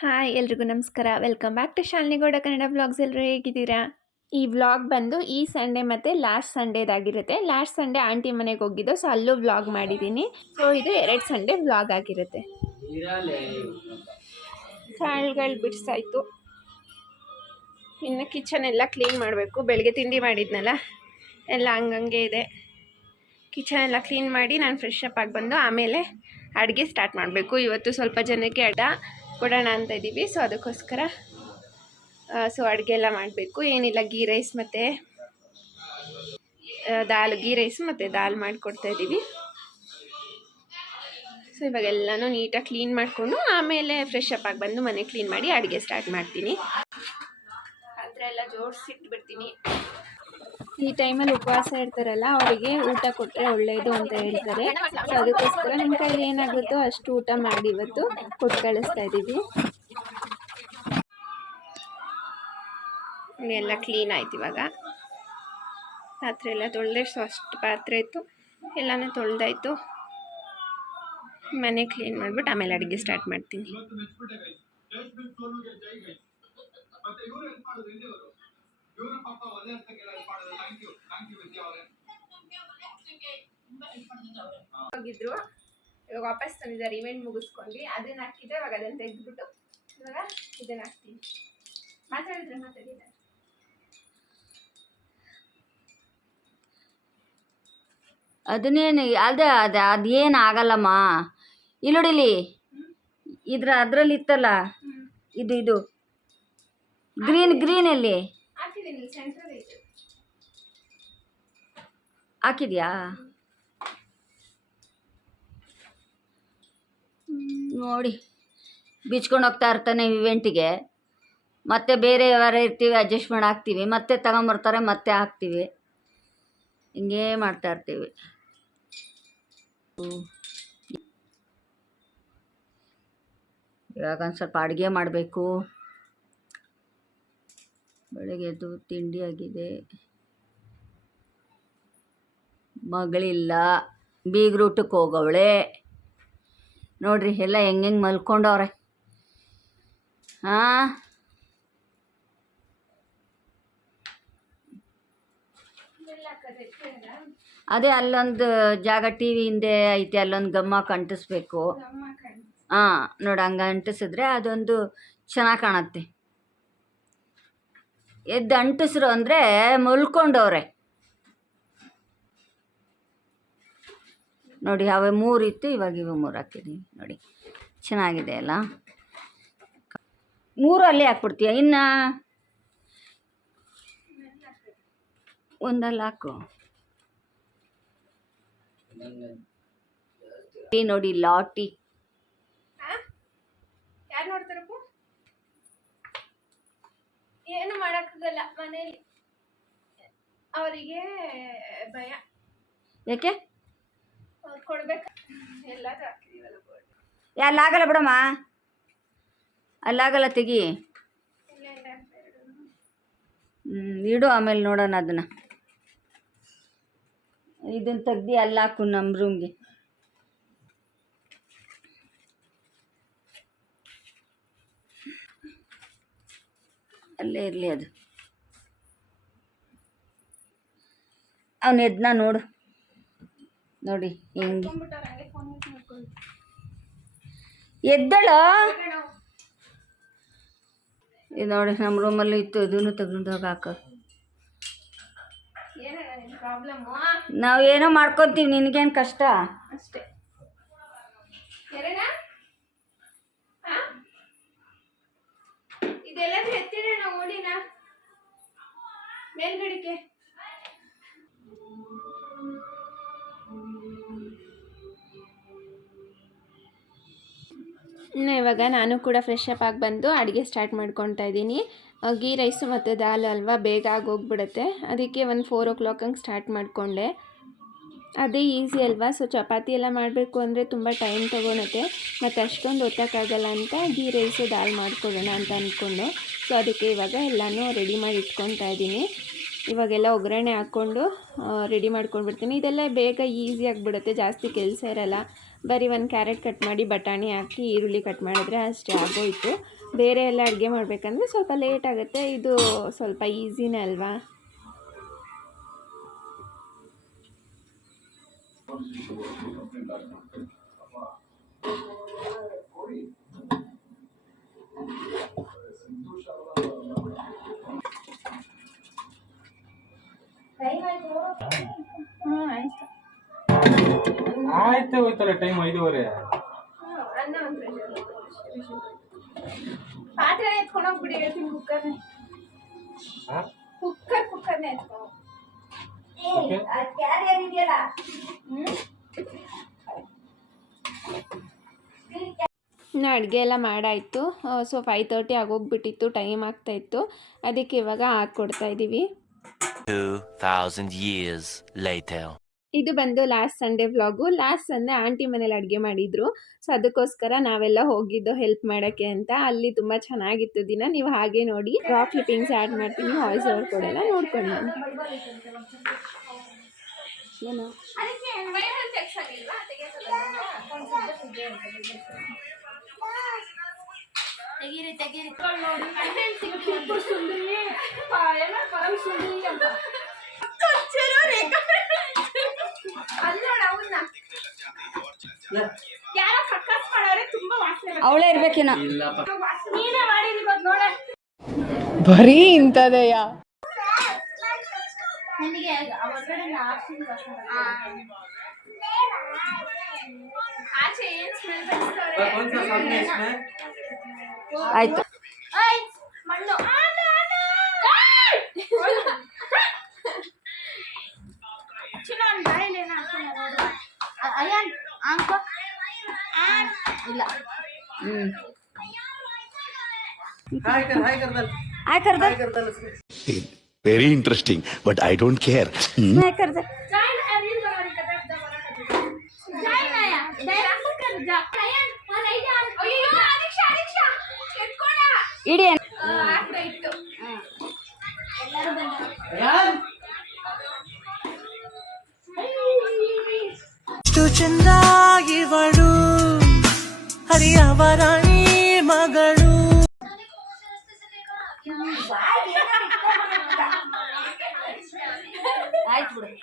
Hi ಎಲ್ರಿಗೂ ನಮಸ್ಕಾರ. Welcome back to Shalini Gowda Kannada vlogs. ಎಲ್ಲರೂ ಹೇಗಿದ್ದೀರಾ? ಈ ವ್ಲಾಗ್ ಬಂದು ಈ ಸಂಡೇ ಮತ್ತು ಲಾಸ್ಟ್ ಸಂಡೇದಾಗಿರುತ್ತೆ. ಲಾಸ್ಟ್ ಸಂಡೇ ಆಂಟಿ ಮನೆಗೆ ಹೋಗಿದ್ದು, ಸೊ ಅಲ್ಲೂ ವ್ಲಾಗ್ ಮಾಡಿದ್ದೀನಿ. ಸೊ ಇದು 2 ಸಂಡೇ ವ್ಲಾಗ್ ಆಗಿರುತ್ತೆ. ಕಾಳುಗಳು ಬಿಡಿಸಾಯ್ತು. ಇನ್ನು ಕಿಚನ್ ಎಲ್ಲ ಕ್ಲೀನ್ ಮಾಡಬೇಕು. ಬೆಳಗ್ಗೆ ತಿಂಡಿ ಮಾಡಿದ್ನಲ್ಲ, ಎಲ್ಲ ಹಂಗಂಗೆ ಇದೆ. ಕಿಚನ್ ಎಲ್ಲ ಕ್ಲೀನ್ ಮಾಡಿ ನಾನು ಫ್ರೆಶ್ ಅಪ್ ಆಗಿ ಬಂದು ಆಮೇಲೆ ಅಡುಗೆ ಸ್ಟಾರ್ಟ್ ಮಾಡಬೇಕು. ಇವತ್ತು ಸ್ವಲ್ಪ ಜನಕ್ಕೆ ಅಡ್ಡ ಕೊಡೋಣ ಅಂತ ಇದ್ದೀವಿ. ಸೊ ಅದಕ್ಕೋಸ್ಕರ ಅಡುಗೆ ಎಲ್ಲ ಮಾಡಬೇಕು. ಏನಿಲ್ಲ, ಗೀ ರೈಸ್ ಮತ್ತು ಗೀ ರೈಸ್ ಮತ್ತು ದಾಲ್ ಮಾಡಿಕೊಡ್ತಾ ಇದ್ದೀವಿ. ಸೊ ಇವಾಗೆಲ್ಲನೂ ನೀಟಾಗಿ ಕ್ಲೀನ್ ಮಾಡಿಕೊಂಡು ಆಮೇಲೆ ಫ್ರೆಶ್ ಅಪ್ ಆಗಿ ಬಂದು ಮನೆ ಕ್ಲೀನ್ ಮಾಡಿ ಅಡುಗೆ ಸ್ಟಾರ್ಟ್ ಮಾಡ್ತೀನಿ. ಪಾತ್ರೆ ಎಲ್ಲ ಜೋಡಿಸಿಟ್ಬಿಡ್ತೀನಿ. ಈ ಟೈಮಲ್ಲಿ ಉಪವಾಸ ಇರ್ತಾರಲ್ಲ, ಅವರಿಗೆ ಊಟ ಕೊಟ್ಟರೆ ಒಳ್ಳೆಯದು ಅಂತ ಹೇಳ್ತಾರೆ. ಸೊ ಅದಕ್ಕೋಸ್ಕರ ನಿಮ್ಮ ಕೈಲಿ ಏನಾಗುತ್ತೋ ಅಷ್ಟು ಊಟ ಮಾಡಿ ಇವತ್ತು ಕೊಟ್ಟು ಕಳಿಸ್ತಾ ಇದ್ದೀವಿ. ಎಲ್ಲ ಕ್ಲೀನ್ ಆಯ್ತು. ಇವಾಗ ಪಾತ್ರೆ ಎಲ್ಲ ತೊಳೆದೆ. ಸೊ ಅಷ್ಟು ಪಾತ್ರೆ ಇತ್ತು, ಎಲ್ಲನೂ ತೊಳೆದಾಯ್ತು. ಮನೆ ಕ್ಲೀನ್ ಮಾಡಿಬಿಟ್ಟು ಆಮೇಲೆ ಅಡುಗೆ ಸ್ಟಾರ್ಟ್ ಮಾಡ್ತೀನಿ. ಹೋಗಿದ್ರು, ಇವಾಗ ವಾಪಸ್ ತಂದಿದ್ದಾರೆ. ಇವೆಂಟ್ ಮುಗಿಸ್ಕೊಂಡು ಅದನ್ನ ಹಾಕಿದ್ರೆ ಇವಾಗ ಅದನ್ನು ತೆಗೆದ್ಬಿಟ್ಟು ಇವಾಗ ಇದನ್ನ ಹಾಕ್ತೀನಿ. ಮಾತಾಡಿದ್ರೆ ಅದನ್ನೇನು ಅದೇನು ಆಗಲ್ಲಮ್ಮ. ಇಲ್ಲಿ ನೋಡಿಲಿ, ಅದ್ರಲ್ಲಿ ಇತ್ತಲ್ಲ, ಇದು ಗ್ರೀನಲ್ಲಿ ಹಾಕಿದ್ಯಾ? ನೋಡಿ, ಬಿಚ್ಕೊಂಡು ಹೋಗ್ತಾ ಇರ್ತಾನೆ ಇವೆಂಟಿಗೆ. ಮತ್ತೆ ಬೇರೆ ಯಾರು ಇರ್ತೀವಿ, ಅಡ್ಜಸ್ಟ್ ಮಾಡಿ ಹಾಕ್ತೀವಿ, ಮತ್ತೆ ತಗೊಂಬರ್ತಾರೆ, ಮತ್ತೆ ಹಾಕ್ತೀವಿ. ಹಿಂಗೇ ಮಾಡ್ತಾ ಇರ್ತೀವಿ. ಇವಾಗ ಒಂದು ಸ್ವಲ್ಪ ಅಡುಗೆ ಮಾಡಬೇಕು. ಬೆಳಗ್ಗೆದ್ದು ತಿಂಡಿ ಆಗಿದೆ. ಮಗಳಿಲ್ಲ, ಬೀಗ್ರೂಟಕ್ಕೆ ಹೋಗವಳೆ. ನೋಡ್ರಿ ಎಲ್ಲ ಹೆಂಗೆ ಮಲ್ಕೊಂಡವ್ರೆ. ಹಾಂ, ಅದೇ ಅಲ್ಲೊಂದು ಜಾಗ ಟಿ ವಿ ಹಿಂದೆ ಐತೆ, ಅಲ್ಲೊಂದು ಗಮ್ಮ ಅಂಟಿಸ್ಬೇಕು. ಹಾಂ, ನೋಡಿ ಹಂಗೆ ಅಂಟಿಸಿದ್ರೆ ಅದೊಂದು ಚೆನ್ನಾಗಿ ಕಾಣುತ್ತೆ. ಎದ್ದು ಅಂಟಿಸ್ರು ಅಂದರೆ ಮಲ್ಕೊಂಡವ್ರೆ. ನೋಡಿ, ಅವೇ 3 ಇತ್ತು, ಇವಾಗ ಇವು 3 ಹಾಕಿದ್ದೀನಿ. ನೋಡಿ ಚೆನ್ನಾಗಿದೆ ಅಲ್ಲ. 3 ಅಲ್ಲೇ ಹಾಕ್ಬಿಡ್ತೀಯ, ಇನ್ನು ಒಂದಲ್ಲಿ ಹಾಕು. ನೋಡಿ ಲಾಟಿ. ಯಾರು ನೋಡ್ತಾರಪ್ಪ? ಏನು ಮಾಡೋಕ್ಕಾಗಲ್ಲ ಮನೇಲಿ, ಅವರಿಗೆ ಭಯ. ಯಾಕೆ ಕೊಡ್ಬೇಕು ಎಲ್ಲ ಹಾಕಿದೀವಲ್ಲ. ಅಲ್ಲಾಗಲ್ಲ ಬಿಡಮ್ಮ, ಅಲ್ಲಾಗಲ್ಲ, ತೆಗಿ. ಇಡು, ಆಮೇಲೆ ನೋಡೋಣ ಅದನ್ನು. ಇದನ್ನು ತೆಗ್ದು ಅಲ್ಲಿ ಹಾಕು ನಮ್ಮ ರೂಮ್ಗೆ. ಅಲ್ಲೇ ಇರಲಿ ಅದು. ಅವನು ಎದ್ನ ನೋಡು. ನೋಡಿ ಹಿಂಗೆ ಎದ್ದಳ. ಇದು ನೋಡಿ, ನಮ್ಮ ರೂಮಲ್ಲಿ ಇತ್ತು, ಇದನ್ನು ತಗೊಂಡೋಗಿ ಹಾಕ. ನಾವು ಏನೋ ಮಾಡ್ಕೊತೀವಿ, ನಿನಗೇನು ಕಷ್ಟ ಅಷ್ಟೇ. ಇದೆಲ್ಲರೂ ಎತ್ತಿಡ ನಾವು ಓಡಿನ ಮೇಲ್ಗಡಿಕೆ. ಇನ್ನು ಇವಾಗ ನಾನು ಕೂಡ ಫ್ರೆಶ್ ಅಪ್ ಆಗಿ ಬಂದು ಅಡುಗೆ ಸ್ಟಾರ್ಟ್ ಮಾಡ್ಕೊತಾ ಇದ್ದೀನಿ. ಗೀ ರೈಸು ಮತ್ತು ದಾಲ್ ಅಲ್ವಾ, ಬೇಗ ಆಗೋಗ್ಬಿಡುತ್ತೆ. ಅದಕ್ಕೆ ಒಂದು 4 o'clock ಹಂಗೆ ಸ್ಟಾರ್ಟ್ ಮಾಡಿಕೊಂಡೆ. ಅದೇ ಈಸಿ ಅಲ್ವಾ. ಸೊ ಚಪಾತಿ ಎಲ್ಲ ಮಾಡಬೇಕು ಅಂದರೆ ತುಂಬ ಟೈಮ್ ತೊಗೊಳುತ್ತೆ, ಮತ್ತು ಅಷ್ಟೊಂದು ಒತ್ತಕ್ಕಾಗಲ್ಲ ಅಂತ ಗೀ ರೈಸು ದಾಲ್ ಮಾಡಿಕೊಡೋಣ ಅಂತ ಅಂದ್ಕೊಂಡು, ಸೊ ಅದಕ್ಕೆ ಇವಾಗ ಎಲ್ಲನೂ ರೆಡಿ ಮಾಡಿ ಇಟ್ಕೊತಾ ಇದ್ದೀನಿ. ಇವಾಗೆಲ್ಲ ಒಗ್ಗರಣೆ ಹಾಕ್ಕೊಂಡು ರೆಡಿ ಮಾಡ್ಕೊಂಡ್ಬಿಡ್ತೀನಿ. ಇದೆಲ್ಲ ಬೇಗ ಈಸಿ ಆಗಿಬಿಡುತ್ತೆ, ಜಾಸ್ತಿ ಕೆಲಸ ಇರಲ್ಲ. ಬರೀ ಒಂದು ಕ್ಯಾರೆಟ್ ಕಟ್ ಮಾಡಿ ಬಟಾಣಿ ಹಾಕಿ ಈರುಳ್ಳಿ ಕಟ್ ಮಾಡಿದ್ರೆ ಅಷ್ಟೇ ಆಗೋಯಿತು. ಬೇರೆ ಎಲ್ಲ ಅಡುಗೆ ಮಾಡಬೇಕಂದ್ರೆ ಸ್ವಲ್ಪ ಲೇಟ್ ಆಗುತ್ತೆ. ಇದು ಸ್ವಲ್ಪ ಈಸಿನೇ ಅಲ್ವಾ. ಆಯ್ತು ಹೋಯ್ತಲ್ಲ ಟೈಮ್ 5:30. ಪಾತ್ರೆ ಎತ್ಕೊಂಡೋಗ್ಬಿಡಿ, ಹೇಳ್ತೀನಿ ಕುಕ್ಕರ್ನೇ ಎತ್ಕೊಂಡು. ಇನ್ನು ಅಡುಗೆ ಎಲ್ಲ ಮಾಡಾಯಿತು. ಸೊ 5:30 ಆಗೋಗ್ಬಿಟ್ಟಿತ್ತು, ಟೈಮ್ ಆಗ್ತಾಯಿತ್ತು. ಅದಕ್ಕೆ ಇವಾಗ ಹಾಕ್ಕೊಡ್ತಾ ಇದ್ದೀವಿ. 2000 years later. ಇದು ಬಂದು last Sunday vlog. Last Sunday aunty ಮನೇಲಿ ಅಡುಗೆ ಮಾಡಿದ್ರು. ಸೊ ಅದಕ್ಕೋಸ್ಕರ ನಾವೆಲ್ಲ ಹೋಗಿದ್ದು ಹೆಲ್ಪ್ ಮಾಡೋಕ್ಕೆ ಅಂತ. ಅಲ್ಲಿ ತುಂಬ ಚೆನ್ನಾಗಿತ್ತು ದಿನ. ನೀವು ಹಾಗೆ ನೋಡಿ. ರಾ ಕ್ಲಿಪ್ಪಿಂಗ್ಸ್ ಆ್ಯಡ್ ಮಾಡ್ತೀನಿ, ವಾಯ್ಸ್ ಓವರ್ ಕೊಡೋಲ್ಲ, ನೋಡ್ಕೊಂಡು ನಾನು. ಏನು ಅವಳೇ ಇರ್ಬೇಕೇನ. ಬರೀ ಇಂಥದೆಯ. ಆಯ್ತು. Very interesting, but I don't care. ಇಡಿ ಚೆನ್ನಾಗಿವಳು ಹರಿಯವರಾಣಿ ಮಗಳು. ಆಯ್ತು ಬಿಡು.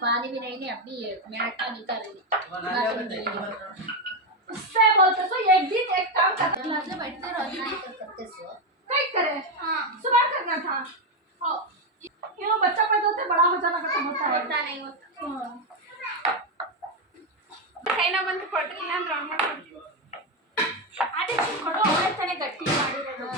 पानी भी नहीं अपनी मैट का निकाल रही उससे बोलते सो एक दिन एक काम करना से बैठते रहो नहीं करते सो क्या करे हां सुबह करना था हो क्यों बच्चा पैदा होते बड़ा हो जाना खत्म होता नहीं होता ಕೈನ ಬಂದು ಕೊಡ್ತಿಲ್ಲ ಅಂದ್ರೆ ಅವ್ನು ಮಾಡ್ಕೊಡ್ತೀವಿ. ಅದೇ ಕೊಡೋ ಹೋಗ್ತಾನೆ ಗಟ್ಟಿ ಮಾಡಿರೋದು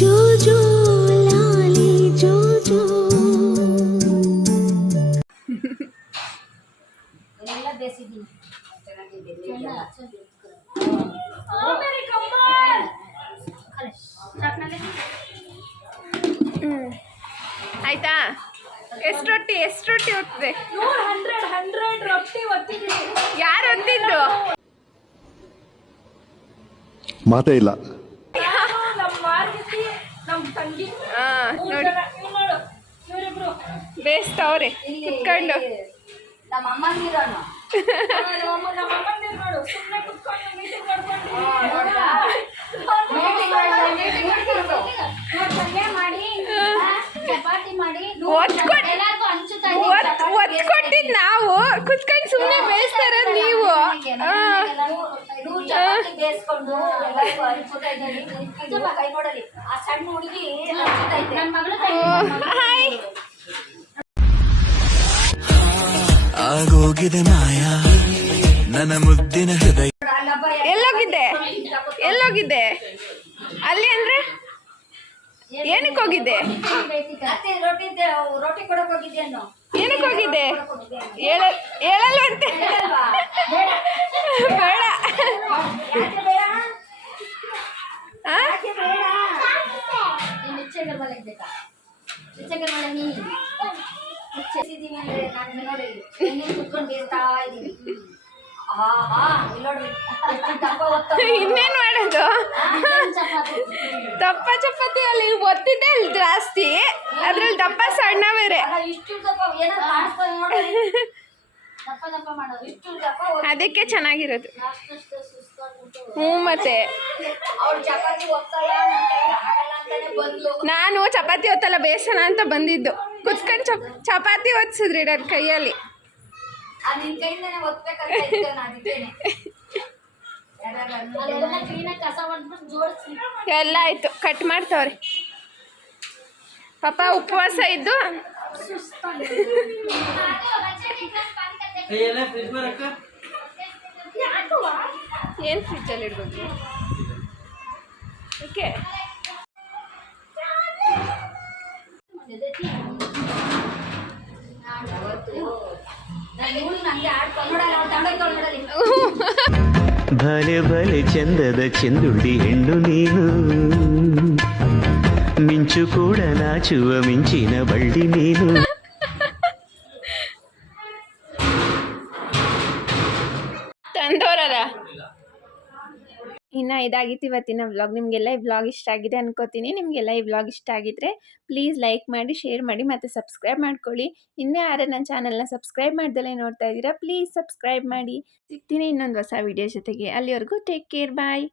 जो जो लाली जो जो ಎಲ್ಲ ದೇಸಿ ದಿನ ಓ ಮೇರಿ ಕಮಲ್ ಖಾಲಿ ಚಾಕ್ನಾಲೆ ಆಯ್ತಾ? ಎಷ್ಟು ರೊಟ್ಟಿ ಹೋಗ್ತದೆ? 100 ರೊಟ್ಟಿ ಒತ್ತಿದ್ವಿ. ಯಾರು ಒತ್ತಿದ್ದು? ಮಾತೇ ಇಲ್ಲ. ನಮ್ಮ ಮಾರ್ಗತಿ ನಮ್ಮ ತಂಗಿ ನೋಡಿ ನೋಡು ಇವರಿಬ್ರು ಬೇಸ್ತವ್ರೆ ಕುತ್ಕೊಂಡು. ನಮ್ಮ ಅಮ್ಮಂದಿರೋಣ ನಮ್ಮ ಅಮ್ಮಂದಿರು ನೋಡು ಸುಮ್ಮನೆ ಕುತ್ಕೊಂಡು ಮೀಟಿಂಗ್ ಮಾಡ್ಕೊಂಡು ಪಲ್ಯ ಮಾಡಿ ಚಪಾತಿ ಮಾಡಿ ಎಲ್ಲರಿಗೂ ಹಂಚುತ್ತಾ ಒತ್ಕೊಟ್ಟಿದ್ ನಾವು ಕುತ್ಕೊಂಡು ಸುಮ್ಮನೆ ಬೇಯಿಸ್ತಾರ ನೀವು. ಚಪಾತಿ ಬೇಯಿಸ್ಕೊಂಡು ಎಲ್ಲರಿಗೂ ಹಂಚ್ತಾ ಇದ್ದೀನಿ. ನೀವು ಕೈ ನೋಡಲಿ ಆ ಸಣ್ಣ ಹುಡುಗಿ ಹಂಚ್ತೈತೆ. ನನ್ನ ಮಗಳು ಹಾಯ್. ಆಗೋಗಿದೆ ಮಾಯಾ ನನ್ನ ಮುದ್ದಿನ ಹೃದಯ. ಎಲ್ಲೋಗಿದ್ದೆ ಎಲ್ಲೋಗಿದ್ದೆ ಅಲ್ಲಿ ಅಂದ್ರೆ ಏನಕ್ಕೆ ಹೋಗಿದ್ದೆ ಮತ್ತೆ ರೊಟ್ಟಿ ಕೊಡಕ್ ಹೋಗಿದ್ದೇನು? ಏನಕ್ಕೆ ಹೋಗಿದ್ದೆ ಹೇಳಲ್ವಂತೆ ಬೇಡ ಯಾಕೆ ಬೇಡ? ಆ? ಯಾಕೆ ಬೇಡ? ನೀನು ಇಚ್ಛೆಗಳ ಮನೆಗೆ ಬೇಕಾ? ಇಚ್ಛೆಗಳ ಮನೆ ನೀನು ಇಚ್ಛೆಸಿದ್ದೀನಿ ಅಂದ್ರೆ ನಾನು ನೋಡಿ ನೀನು ಕುತ್ಕೊಂಡು ಬೇಸ್ತಾ ಇದ್ದೀನಿ. ಆಹಾ ಇಲ್ಲಿ ನೋಡ್ರಿ ಎಷ್ಟು ದಪ್ಪ ಒತ್ತ. ಇನ್ನೇನ್ ಮಾಡೋದು ದಪ್ಪ ಚಪಾತಿ ಅಲ್ಲಿ ಒತ್ತಿದ್ದೆ ಅಲ್ಲಿ ಜಾಸ್ತಿ ಅದ್ರಲ್ಲಿ ದಪ್ಪ ಸಣ್ಣ ಬೇರೆ ಇಷ್ಟು ದಪ್ಪ ಏನೋ ಕಾಣಿಸ್ತಾ ನೋಡಿ. ದಪ್ಪ ದಪ್ಪ ಮಾಡೋದು ಇಷ್ಟು ದಪ್ಪ ಅದಕ್ಕೆ ಚೆನ್ನಾಗಿರೋದು. ಅಷ್ಟು ಸುಸ್ತಾಗ್ಬಿಟ್ಟು ಹ್ಞೂ ಮತ್ತೆ ಅವ್ಳು ಚಪಾತಿ ಒತ್ತಲ್ಲ ನನ್ನ ಕೈಲಿ ಆಗಲ್ಲ ಅಂತಾನೆ ಬಂದ್ಲು. ನಾನು ಚಪಾತಿ ಹೊತ್ತಲ್ಲ ಬೇಸನ ಅಂತ ಬಂದಿದ್ದು ಕುತ್ಕೊಂಡು ಚಪಾತಿ ಒತ್ಸಿದ್ರಿ ನನ್ನ ಕೈಯಲ್ಲಿ. ನಿನ್ ಕೈಯಿಂದನೇ ಒತ್ಬೇಕಂತ ಇತ್ತು ನಾನು ಅದಕ್ಕೇನೆ. ಅಲ್ಲೆಲ್ಲ ಕ್ಲೀನಾಗಿ ಕಸ ಹೊಡೆದ್ಬಿಟ್ಟು ಜೋಡಿಸಿ. ಎಲ್ಲ ಆಯ್ತು ಕಟ್ ಮಾಡ್ತವ್ರೆ ಪಾಪ ಉಪವಾಸ ಇದ್ದು. ಏನು ಫ್ರಿಜ್ಜಲ್ಲಿ ಇಡ್ಬೇಕು ಓಕೆ. ನಂಗೆ ಆಡ್ಕೊಂಡು ನೋಡಲ್ಲ ಅವ್ಳು ತಗೊಂಡೋಗ್ತಾಳೆ ನೋಡಲಿ. ಭಲೆ ಭಲೆ ಚಂದದ ಚೆಂದುಳ್ಳಿ ಹೆಣ್ಣು ನೀನು ಮಿಂಚು ಕೂಡ ನಾಚುವ ಮಿಂಚಿನ ಬಳ್ಳಿ ನೀನು. ತಂದೋರಲ್ಲ ಇನ್ನು ಇದಾಗಿತ್ತು ಇವತ್ತಿನ ವ್ಲಾಗ್. ನಿಮಗೆಲ್ಲ ಈ ವ್ಲಾಗ್ ಇಷ್ಟ ಆಗಿದೆ ಅನ್ಕೋತೀನಿ. ನಿಮಗೆಲ್ಲ ಈ ವ್ಲಾಗ್ ಇಷ್ಟ ಆಗಿದ್ರೆ ಪ್ಲೀಸ್ ಲೈಕ್ ಮಾಡಿ, ಶೇರ್ ಮಾಡಿ ಮತ್ತು ಸಬ್ಸ್ಕ್ರೈಬ್ ಮಾಡ್ಕೊಳ್ಳಿ. ಇನ್ನೂ ಯಾರು ನನ್ನ ಚಾನಲ್ನ ಸಬ್ಸ್ಕ್ರೈಬ್ ಮಾಡ್ದಲೇ ನೋಡ್ತಾ ಇದ್ದೀರಾ ಪ್ಲೀಸ್ ಸಬ್ಸ್ಕ್ರೈಬ್ ಮಾಡಿ. ಸಿಗ್ತೀನಿ ಇನ್ನೊಂದು ಹೊಸ ವಿಡಿಯೋ ಜೊತೆಗೆ. ಅಲ್ಲಿವರೆಗೂ ಟೇಕ್ ಕೇರ್, ಬಾಯ್.